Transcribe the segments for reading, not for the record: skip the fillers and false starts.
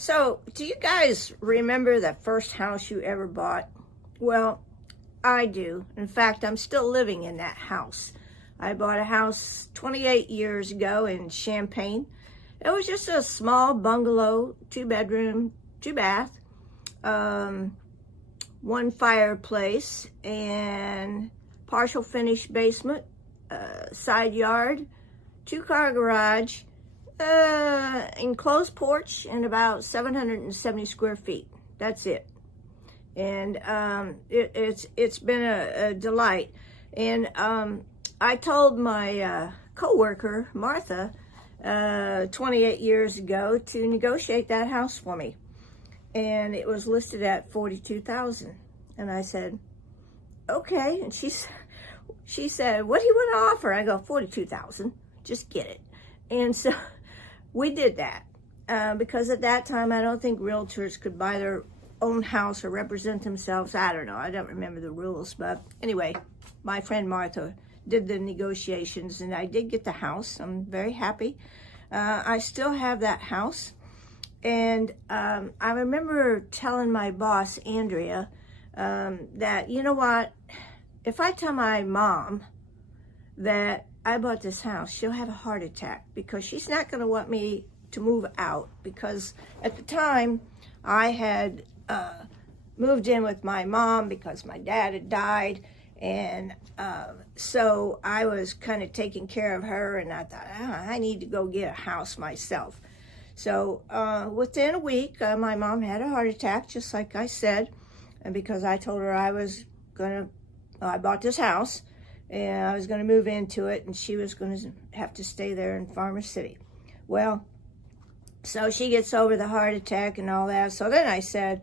So, do you guys remember the first house you ever bought? Well, I do. In fact, I'm still living in that house. I bought a house 28 years ago in Champaign. It was just a small bungalow, 2 bedroom, 2 bath, one fireplace, and partial finished basement, side yard, 2-car garage, enclosed porch, and about 770 square feet. That's it. And it's been a delight. And I told my co-worker, Martha, 28 years ago to negotiate that house for me. And it was listed at $42,000. And I said, okay. And she said, what do you want to offer? I go, $42,000. Just get it. And so we did that because at that time, I don't think realtors could buy their own house or represent themselves. I don't know. I don't remember the rules. But anyway, my friend Martha did the negotiations, and I did get the house. I'm very happy. I still have that house. And I remember telling my boss, Andrea, that, you know what, if I tell my mom that I bought this house, she'll have a heart attack because she's not going to want me to move out, because at the time I had moved in with my mom because my dad had died. And so I was kind of taking care of her, and I thought, I need to go get a house myself. So within a week, my mom had a heart attack, just like I said, and because I told her I bought this house, and I was going to move into it, and she was going to have to stay there in Farmer City. Well, so she gets over the heart attack and all that. So then I said,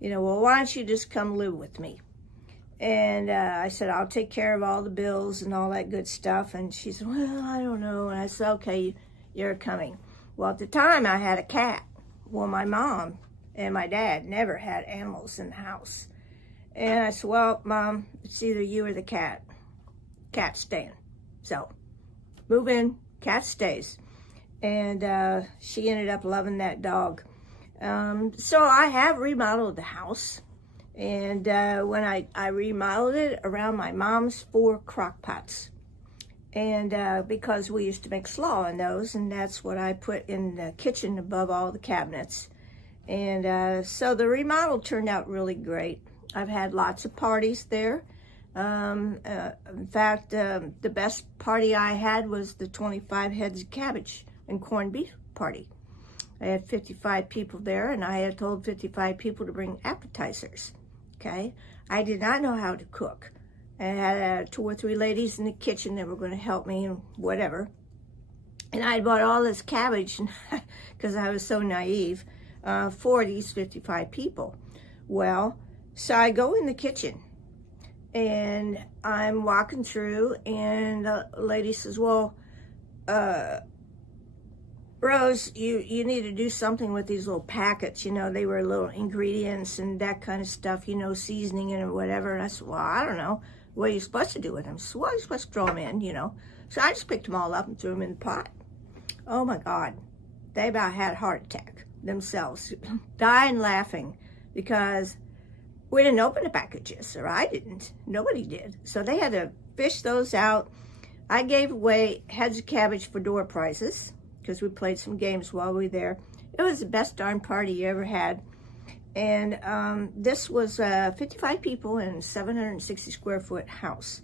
well, why don't you just come live with me? And I said, I'll take care of all the bills and all that good stuff. And she said, well, I don't know. And I said, okay, you're coming. Well, at the time, I had a cat. Well, my mom and my dad never had animals in the house. And I said, well, Mom, it's either you or the cat. Cat's staying. So, move in, cat stays. And she ended up loving that dog. So I have remodeled the house. And when I remodeled it around my mom's 4 crock pots. And because we used to make slaw in those, and that's what I put in the kitchen above all the cabinets. And so the remodel turned out really great. I've had lots of parties there. In fact, the best party I had was the 25 heads of cabbage and corned beef party. I had 55 people there, and I had told 55 people to bring appetizers. Okay, I did not know how to cook. I had 2 or 3 ladies in the kitchen that were going to help me and whatever. And I bought all this cabbage because I was so naive for these 55 people. Well, so I go in the kitchen and I'm walking through, and the lady says, well, Rose, you need to do something with these little packets. They were little ingredients and that kind of stuff, seasoning and whatever. And I said, well, I don't know. What are you supposed to do with them? So, well, you're supposed to throw them in, So I just picked them all up and threw them in the pot. Oh, my God. They about had a heart attack themselves, dying laughing because we didn't open the packages, or I didn't. Nobody did. So they had to fish those out. I gave away heads of cabbage for door prizes because we played some games while we were there. It was the best darn party you ever had. And this was 55 people in a 760 square foot house.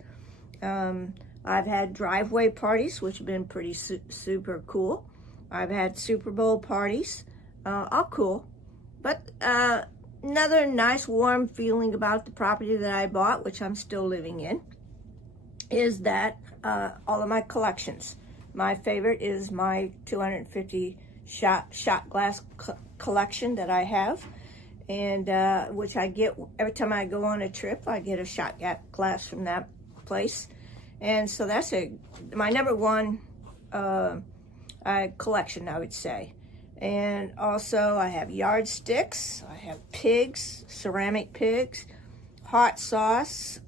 I've had driveway parties, which have been pretty super cool. I've had Super Bowl parties, all cool. But another nice warm feeling about the property that I bought, which I'm still living in, is that all of my collections. My favorite is my 250 shot glass collection that I have. And which I get every time I go on a trip. I get a shot glass from that place, and so that's my number one collection, I would say. And also I have yardsticks, I have pigs, ceramic pigs, hot sauce,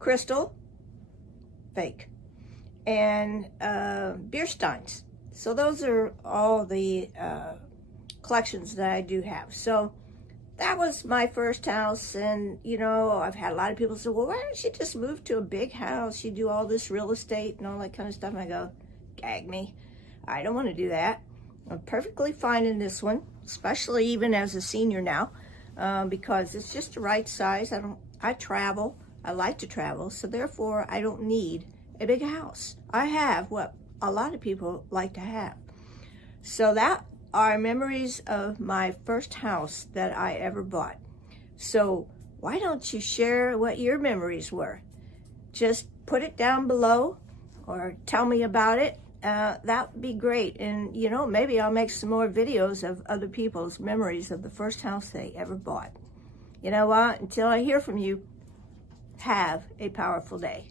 crystal, fake, and beer steins. So those are all the collections that I do have. So that was my first house. And, you know, I've had a lot of people say, well, why don't you just move to a big house? You do all this real estate and all that kind of stuff. And I go, gag me. I don't want to do that. I'm perfectly fine in this one, especially even as a senior now, because it's just the right size. I travel. I like to travel. So therefore, I don't need a big house. I have what a lot of people like to have. So that are memories of my first house that I ever bought. So why don't you share what your memories were? Just put it down below or tell me about it. That would be great. And, you know, maybe I'll make some more videos of other people's memories of the first house they ever bought. You know what? Until I hear from you, have a powerful day.